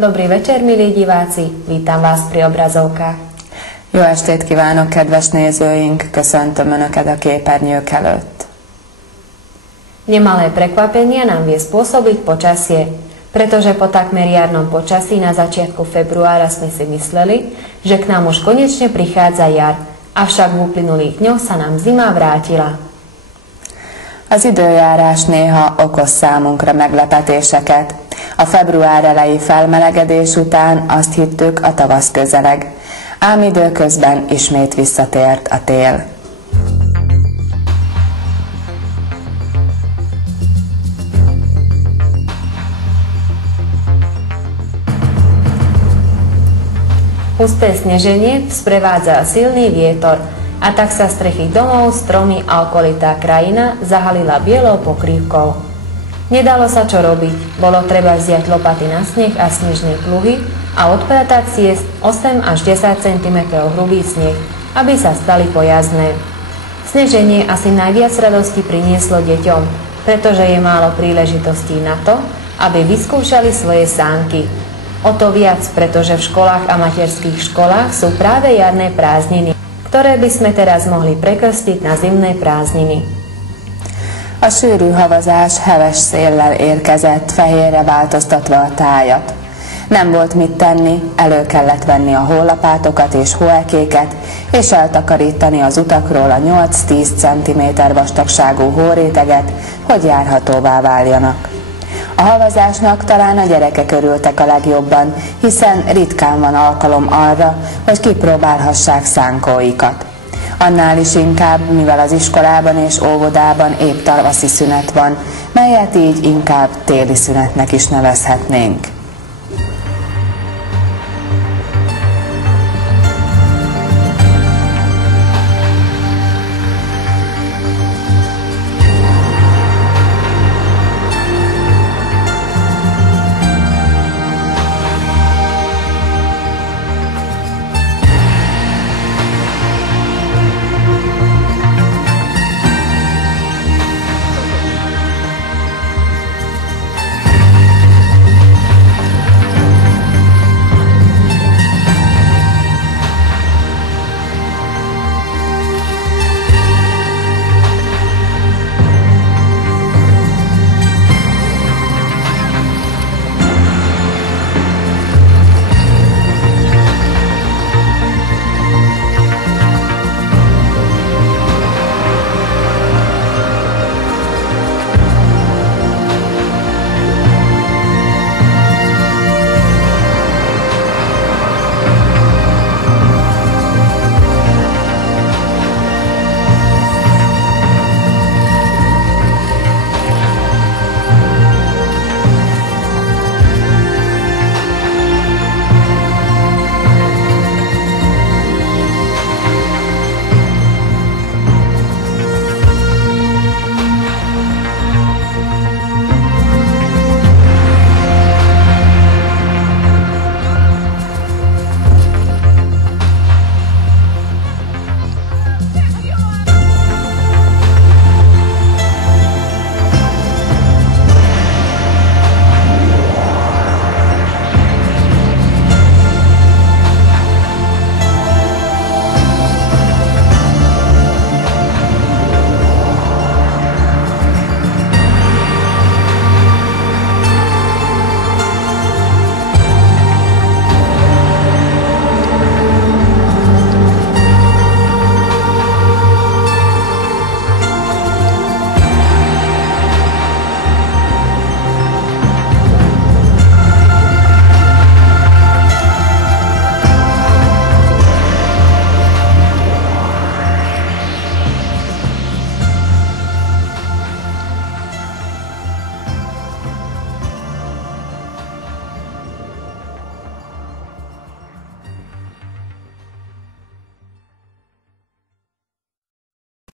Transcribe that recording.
Dobrý večer, milí diváci, vítam vás pri obrazovkách. Jó estét kívánok, kedves nézőink, köszöntöm Önöket a képernyők előtt. Nemalé prekvapenia nám vie spôsobiť počasie, pretože po takmer jarnom počasí na začiatku februára sme si mysleli, že k nám už konečne prichádza jar, avšak v uplynulých dňoch sa nám zima vrátila. Az időjárás néha okoz számunkra meglepetéseket. A február eleji felmelegedés után azt hittük, a tavasz közeleg, ám időközben ismét visszatért a tél. Husté sneženie sprevádza silný vietor, a tak sa strechy domov, stromy a okolitá krajina zahalila bielou pokrývkou. Nedalo sa čo robiť, bolo treba vziať lopaty na sneh a snežné pluhy a odpratať si 8 až 10 cm hrubý sneh, aby sa stali pojazdné. Sneženie asi najviac radosti prinieslo deťom, pretože je málo príležitostí na to, aby vyskúšali svoje sánky. O to viac, pretože v školách a materských szkolách sú práve jarné prázdniny, ktoré by sme teraz mohli prekrstiť na zimné prázdniny. A sűrű havazás heves széllel érkezett, fehérre változtatva a tájat. Nem volt mit tenni, elő kellett venni a hollapátokat és hóekéket, és eltakarítani az utakról a 8-10 cm vastagságú hóréteget, hogy járhatóvá váljanak. A havazásnak talán a gyerekek örültek a legjobban, hiszen ritkán van alkalom arra, hogy kipróbálhassák szánkóikat. Annál is inkább, mivel az iskolában és óvodában épp tavaszi szünet van, melyet így inkább téli szünetnek is nevezhetnénk.